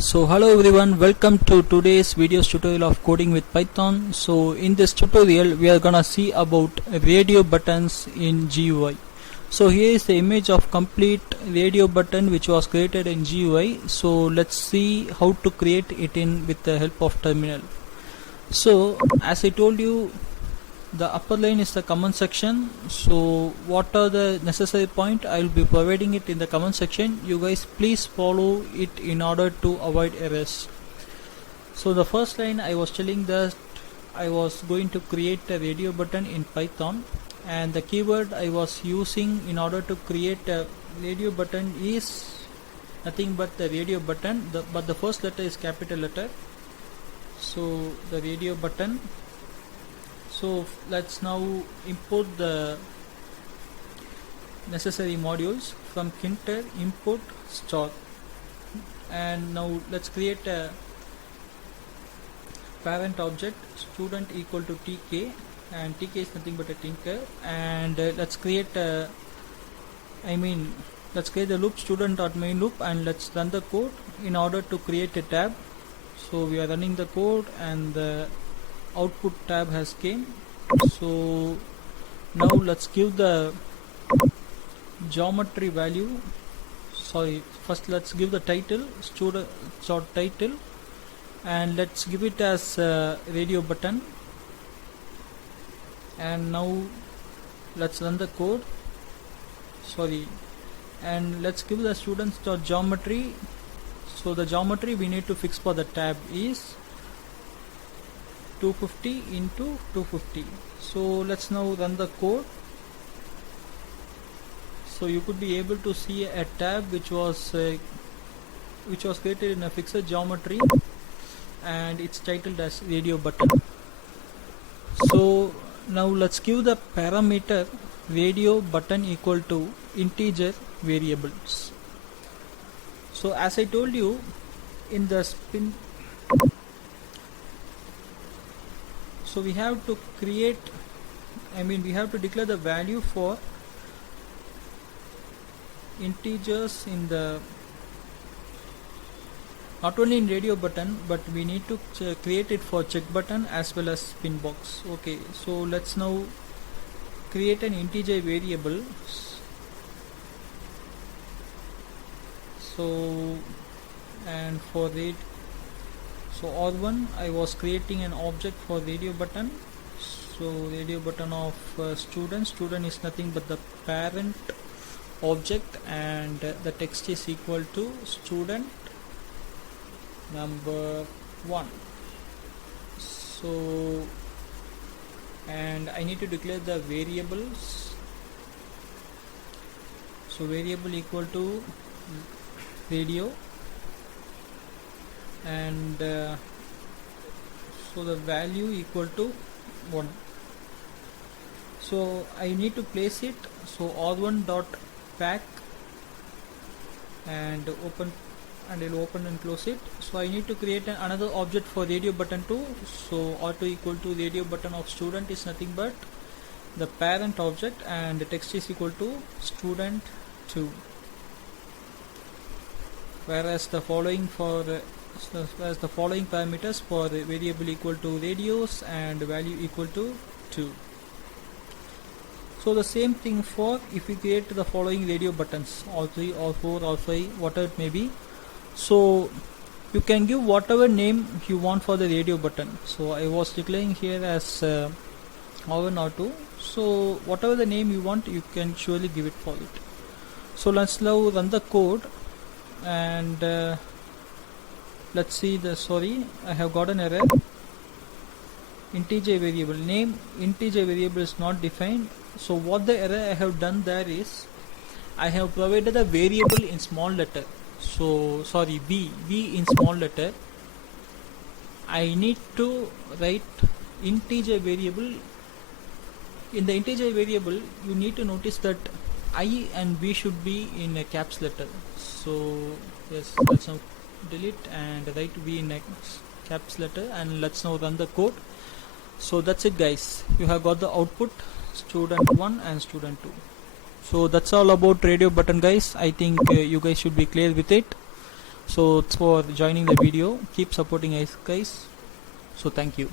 So hello everyone, welcome to today's video tutorial of coding with Python. So in this tutorial we are gonna see about radio buttons in GUI. So here is the image of complete radio button which was created in GUI. So let's see how to create it in with the help of terminal. So as I told you, the upper line is the comment section. So what are the necessary point, I will be providing it in the comment section. You guys please follow it in order to avoid errors. So the first line, I was telling that I was going to create a radio button in Python, and the keyword I was using in order to create a radio button is nothing but the radio button, but the first letter is capital letter. So the radio button. So let's now import the necessary modules from tkinter import star, and now let's create a parent object student equal to tk, and tk is nothing but a tinker, and let's create the loop student.main loop, and let's run the code in order to create a tab. So we are running the code and the output tab has came. So now let's give the geometry value. First let's give the title student title, and let's give it as radio button. And now let's run the code. And let's give the students.geometry. So the geometry we need to fix for the tab is 250 into 250. So let's now run the code. So you could be able to see a tab which was created in a fixed geometry, and it's titled as radio button. So now let's give the parameter radio button equal to integer variables. So as I told you in the spin, so we have to create, we have to declare the value for integers in the, not only in radio button, but we need to create it for check button as well as spin box. Okay, so let's now create an integer variable. So and for it, so R1 I was creating an object for radio button. So radio button of student is nothing but the parent object, and the text is equal to student number 1. So and I need to declare the variables. So variable equal to radio, and so the value equal to 1. So I need to place it. So r1 dot pack, and open, and it will open and close it. So I need to create another object for radio button 2. So r2 equal to radio button of student is nothing but the parent object, and the text is equal to student 2. Whereas the following parameters for variable equal to radios and value equal to 2. So the same thing for if we create the following radio buttons, R3, R4, R5, whatever it may be. So you can give whatever name you want for the radio button. So I was declaring here as R1, R2. So whatever the name you want, you can surely give it for it. So let's now run the code, and let's see I have got an error. Integer variable name, integer variable is not defined. So what the error I have done there is, I have provided a variable in small letter. So v in small letter. I need to write integer variable. In the integer variable, you need to notice that I and V should be in a caps letter. So yes, let's now delete and write V in a caps letter, and let's now run the code. So that's it guys, you have got the output student 1 and student 2. So that's all about radio button guys. I think you guys should be clear with it. So it's for joining the video. Keep supporting us guys. So thank you.